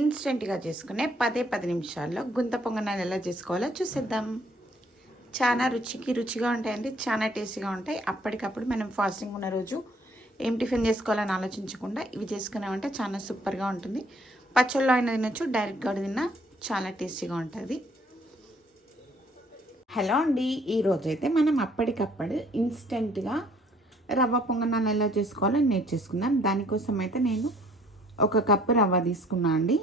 ఇన్స్టెంట్గా చేసుకునే 10 నిమిషాల్లో గుంత పొంగనాలు ఎలా చేసుకోవాలో చూసేద్దాం. చాలా రుచిగా ఉంటాయండి, చాలా టేస్టీగా ఉంటాయి. అప్పటికప్పుడు మనం ఫాస్టింగ్ ఉన్న రోజు ఏం టిఫిన్ చేసుకోవాలని ఆలోచించకుండా ఇవి చేసుకున్నామంటే చాలా సూపర్గా ఉంటుంది. పచ్చళ్ళలో అయినా తినొచ్చు, డైరెక్ట్గా తిన్నా చాలా టేస్టీగా ఉంటుంది. హలో అండి, ఈరోజు అయితే మనం అప్పటికప్పుడు ఇన్స్టెంట్గా రవ్వ పొంగనాలు ఎలా చేసుకోవాలో నేర్చేసుకుందాం. దానికోసం అయితే నేను 1 కప్పు రవ్వ తీసుకున్నా అండి,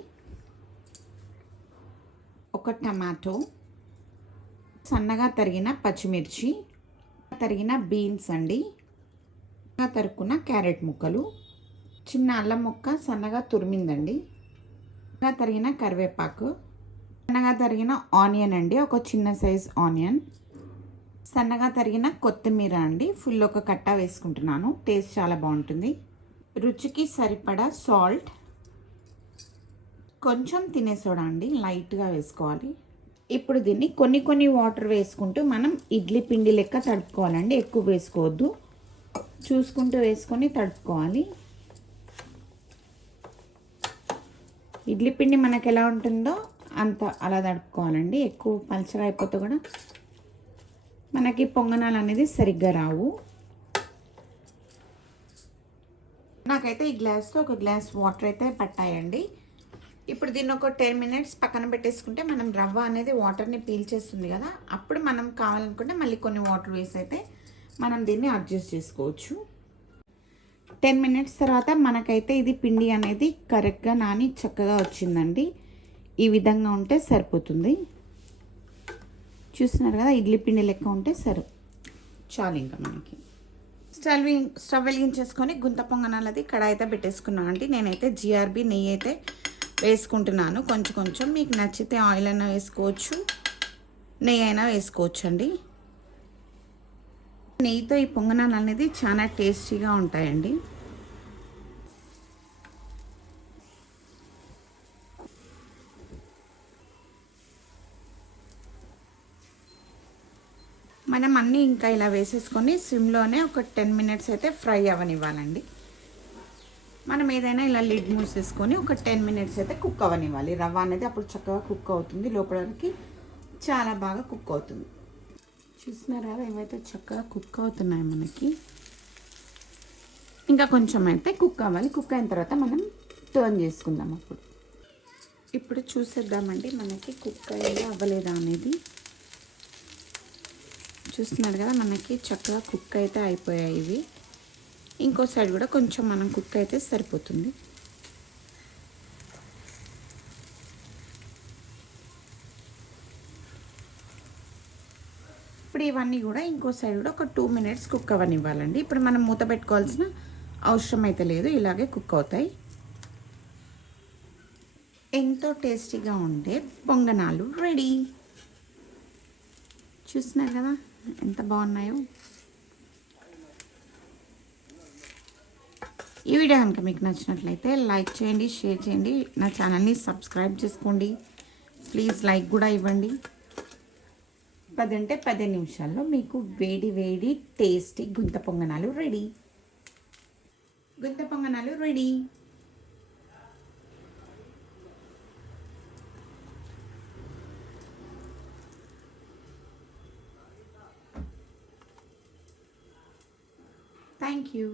1 టమాటో, సన్నగా తరిగిన పచ్చిమిర్చి, తరిగిన బీన్స్ అండి, సన్నగా తరుక్కున్న క్యారెట్ ముక్కలు, చిన్న అల్లం ముక్క సన్నగా తురిమిందండి, సన్నగా తరిగిన కరివేపాకు, సన్నగా తరిగిన ఆనియన్ అండి, ఒక చిన్న సైజ్ ఆనియన్, సన్నగా తరిగిన కొత్తిమీర అండి, ఫుల్ 1 కట్ట వేసుకుంటున్నాను, టేస్ట్ చాలా బాగుంటుంది. రుచికి సరిపడా సాల్ట్, కొంచెం తినే సోడా అండి, లైట్గా వేసుకోవాలి. ఇప్పుడు దీన్ని కొన్ని వాటర్ వేసుకుంటూ మనం ఇడ్లీ పిండి లెక్క తడుపుకోవాలండి. ఎక్కువ వేసుకోవద్దు, చూసుకుంటూ వేసుకొని తడుపుకోవాలి. ఇడ్లీ పిండి మనకు ఎలా ఉంటుందో అంత అలా తడుపుకోవాలండి. ఎక్కువ పలచగా అయిపోతే కూడా మనకి పొంగనాలు అనేది సరిగ్గా రావు. నాకైతే ఈ గ్లాస్తో 1 గ్లాస్ వాటర్ అయితే పట్టాయండి. ఇప్పుడు దీన్ని ఒక 10 మినిట్స్ పక్కన పెట్టేసుకుంటే మనం రవ్వ అనేది వాటర్ని పీల్చేస్తుంది కదా, అప్పుడు మనం కావాలనుకుంటే మళ్ళీ కొన్ని వాటర్ వేసి అయితే మనం దీన్ని అడ్జస్ట్ చేసుకోవచ్చు. 10 మినిట్స్ తర్వాత మనకైతే ఇది పిండి అనేది కరెక్ట్గా నాని చక్కగా వచ్చిందండి. ఈ విధంగా ఉంటే సరిపోతుంది. చూస్తున్నారు కదా, ఇడ్లీ పిండి లెక్క ఉంటే చాలు. ఇంకా మనకి స్టవ్ వెలిగించేసుకొని గుంత పొంగనాలది కడాయి అయితే పెట్టేసుకున్నాను అండి. నేనైతే జిఆర్బి నెయ్యి అయితే వేసుకుంటున్నాను. కొంచెం మీకు నచ్చితే ఆయిల్ అయినా వేసుకోవచ్చు, నెయ్యి అయినా వేసుకోవచ్చు అండి. నెయ్యితో ఈ పొంగనాలు అనేది చాలా టేస్టీగా ఉంటాయండి. మనం అన్నీ ఇంకా ఇలా వేసేసుకొని సిమ్లోనే ఒక 10 మినిట్స్ అయితే ఫ్రై అవ్వనివ్వాలండి. మనం ఏదైనా ఇలా లిడ్ మూసేసుకొని ఒక 10 మినిట్స్ అయితే కుక్ అవ్వనివ్వాలి. రవ్వ అనేది అప్పుడు చక్కగా కుక్ అవుతుంది, లోపలికి చాలా బాగా కుక్ అవుతుంది. చూస్తున్నారా, ఏవైతే చక్కగా కుక్ అవుతున్నాయి మనకి. ఇంకా కొంచెం అయితే కుక్ అవ్వాలి. కుక్ అయిన తర్వాత మనం టర్న్ చేసుకుందాం. ఇప్పుడు చూసేద్దామండి మనకి కుక్ అయ్యేలా అవ్వలేదా అనేది. చూస్తున్నారు కదా, మనకి చక్కగా కుక్ అయితే అయిపోయాయి ఇవి. ఇంకో సైడ్ కూడా కొంచెం మనం కుక్ అయితే సరిపోతుంది. ఇప్పుడు ఇవన్నీ కూడా ఇంకో సైడ్ కూడా ఒక 2 మినిట్స్ కుక్ అవ్వనివ్వాలండి. ఇప్పుడు మనం మూత పెట్టుకోవాల్సిన అవసరం అయితే లేదు, ఇలాగే కుక్ అవుతాయి. ఎంతో టేస్టీగా ఉండే పొంగనాలు రెడీ. చూస్తున్నారు కదా ఎంత బాగున్నాయో. ఈ వీడియో కనుక మీకు నచ్చినట్లయితే లైక్ చేయండి, షేర్ చేయండి, నా ఛానల్ని సబ్స్క్రైబ్ చేసుకోండి. ప్లీజ్ లైక్ కూడా ఇవ్వండి. 10 నిమిషాల్లో మీకు వేడి టేస్టీ గుంత పొంగనాలు రెడీ. Thank you.